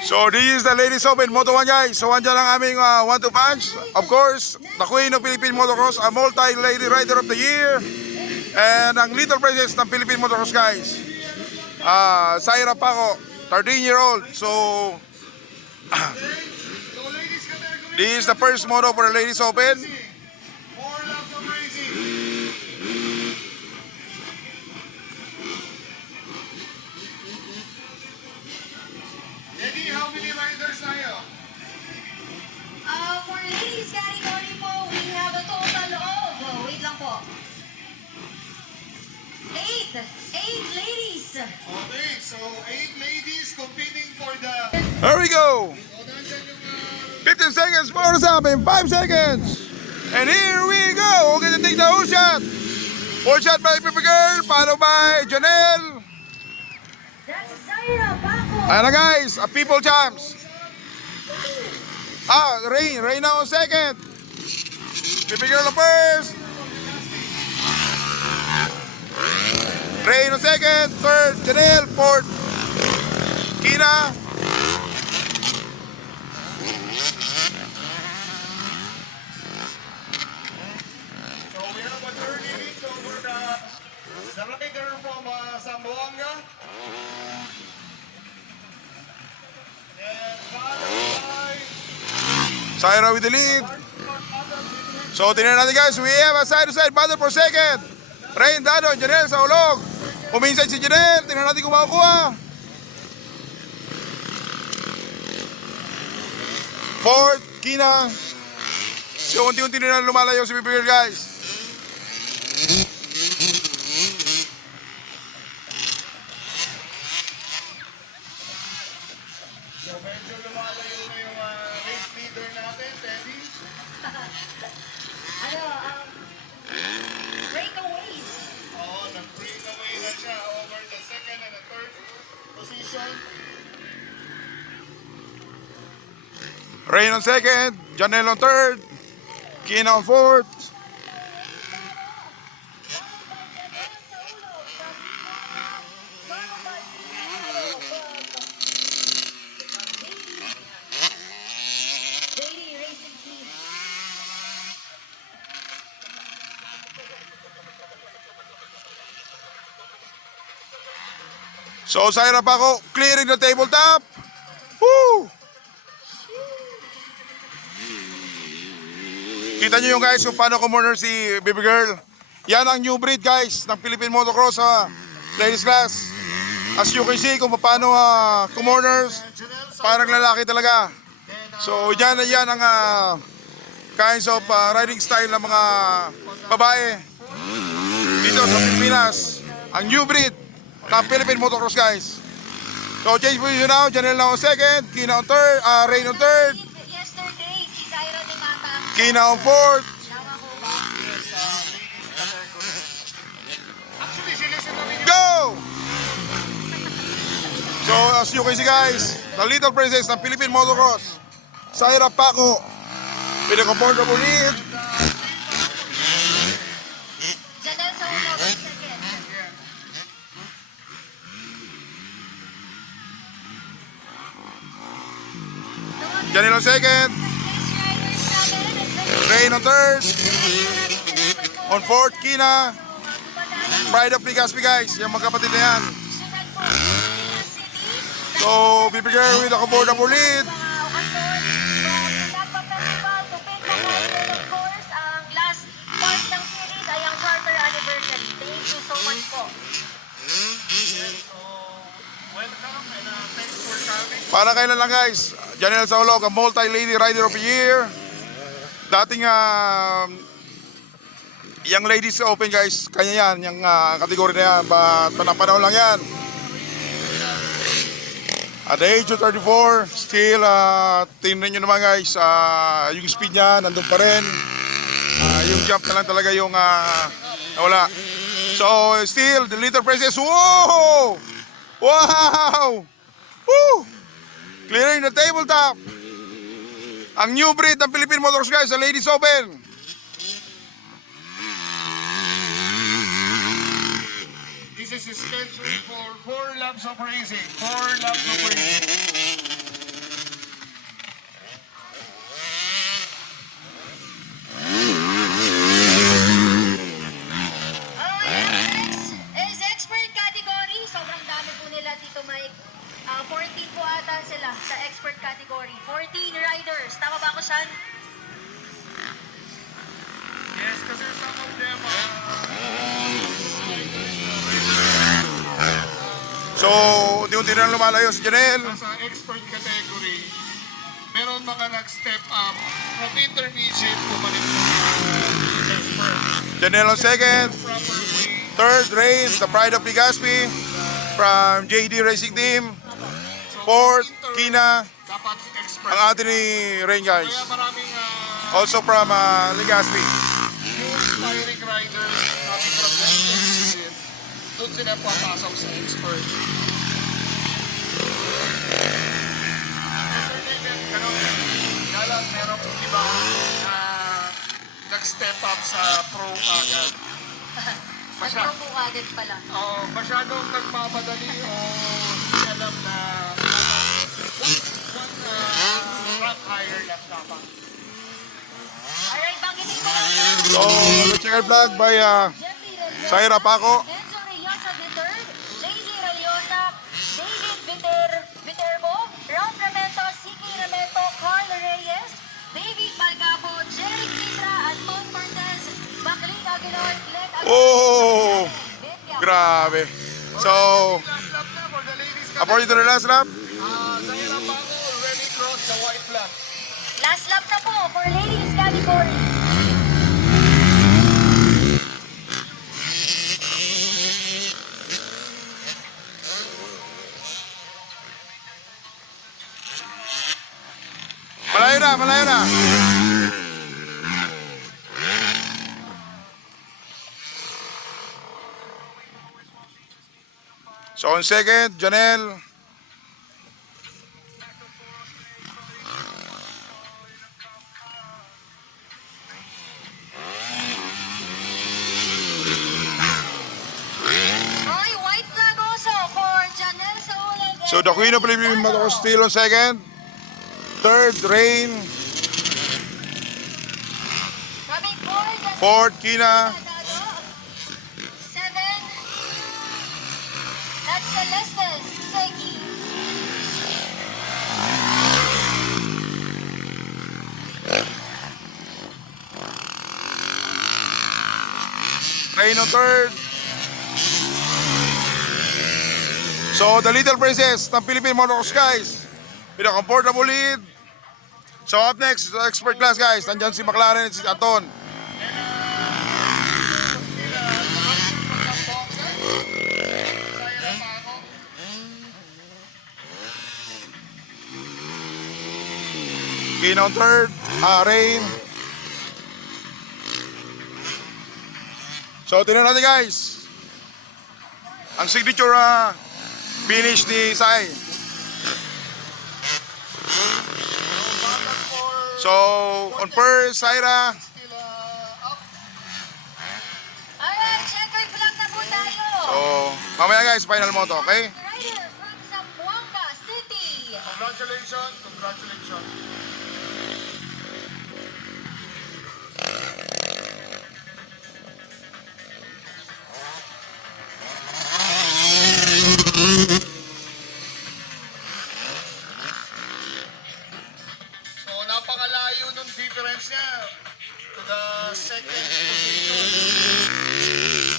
So this is the Ladies Open Moto 1 guys. So andyan ang aming 1-2 punch. Of course, the Queen of Philippine Motocross, a multi-lady rider of the year. And ang Little Princess ng Philippine Motocross guys. Saira Paco, 13-year-old. So this is the first moto for the Ladies Open. How many riders tayo? For ladies category po, we have a total of, wait lang po, 8 ladies. Okay, so 8 ladies competing for the... There we go. O, nandyan yung... 15 seconds more sa amin. 5 seconds. And here we go. Okay, to take the whole shot. Full shot by Pippi Girl, followed by Janelle. That's Zaira Paco. Ayan na guys, a people champs. Rain now on second. Pippi Girl on first. Rain on second, third, Janelle, fourth, Kina. So we have a 30 minutes over the rider from Zamboanga. And followed by... Saira with the lead. So tingnan natin guys, we have a side-to-side battle for second. Rain Dado, Janelle sa ulog. Uminside si Janelle, tingnan natin kung makukuha. Fourth, Kina. So unti-unti na lumalayo si Pippi Girl guys. So medyo lumalayo na yung race leader natin, Teddy. Breakaways. Oo, nag-breakaway na siya over the second and the third position. Rain on second, Janelle on third, Kina on fourth. Lady Racing Team. So Saira Paco clearing the tabletop. Woo! Kita nyo yung guys kung paano kumorner si Pippi Girl. Yan ang new breed guys ng Philippine Motocross sa ladies class. As you can see kung paano kumorners, parang lalaki talaga. So yan ang kinds of riding style ng mga babae dito sa Pilipinas. Ang new breed ng Philippine Motocross guys. So change position now, Janelle now on second, Kina on third, Rain on third, Yesterday, si Zaira Dimata. Kina on fourth. Tama ko ba? Actually, sila sa namin Go! So as you can see guys, the Little Princess ng Philippine Motocross, Saira Paco, with a comfortable lead. Janelle sa ulo, second. Janelle on second, Rain on third, on fourth, Kina, Pride of Legazpi guys, yung magkapatid na yan. So, Pippi Girl with a comfortable lead. Last part ng series ay ang quarter anniversary. Thank you so much po. welcome and thanks for coming. Para kailan lang guys, Janelle Saulog, a multi-lady rider of the year. Dating yung ladies open guys, kanya yan, yung kategory na yan, panahon lang yan. At the age of 34, still, tingnan nyo naman guys, yung speed niya, nandun pa rin. Yung jump na lang talaga yung nawala. So, still, the Little Princess, whoa! Wow! Woo! Clearing the tabletop. Ang new breed ng Philippine Motocross guys, sa Ladies Open. This is scheduled for 4 laps of racing. 4 laps of racing. category. 14 riders. Tama ba ako, Sean? Yes, kasi some of them So, unti-unti na lumalayo si Janelle. nasa expert category. Meron mga nag-step up from intermediate bumalik sa expert. Janelle on second. Proper way. Third, Rain, the pride of Legazpi from JD Racing Team. So, Fourth, inter- Kina, dapat expert. ang atin ni Rain Kaya guys. maraming Also from Legazpi. new aspiring riders coming from the intermediate. Doon sila papasok sa expert. Kaya merong iba na nag-step up sa pro agad. Masya- Nag-pro agad pala. masyadong nagmamadali o hindi alam na one rank higher lang dapat. Alright, banggitin ko lang po. So, checkered flag by Jeffrey Reliosa, Saira Paco. Enzo Reynosa III, JZ Reliosa, David Viterbo, Ralph Ramento, Siki Ramento, Carl Reyes, David Malgabo, Jerry Citra, Anton Cortez, Maclean Aguilar, Glenn Aguilar, Oh, Benya. grabe. So, Last lap na for the ladies. according to the last lap, Zaira Paco already crossed the white flag. Last lap na po for ladies category. malayo na, malayo na. So, on second, Janelle. Okay, white flag also for Janelle Saulag. So, the Queen of Philippine Motocross still on second. Third, Rain. Coming forward, that's Fourth, Kina. Seven. That's Celestes Segi. Rain on third. So, the Little Princess ng Philippine Motocross guys. With a comfortable lead. So, up next, the expert class guys. Nandyan si McLaren at si Anton. Kina on third. Rain. So, tingnan natin guys. Ang signature finish ni Sai. So, on first, Saira. Still up. Alright, checker flag na po tayo. So, mamaya guys, final moto, okay? Rider from Zamboanga City. Congratulations, congratulations. So, napakalayo nung difference niya to the second position.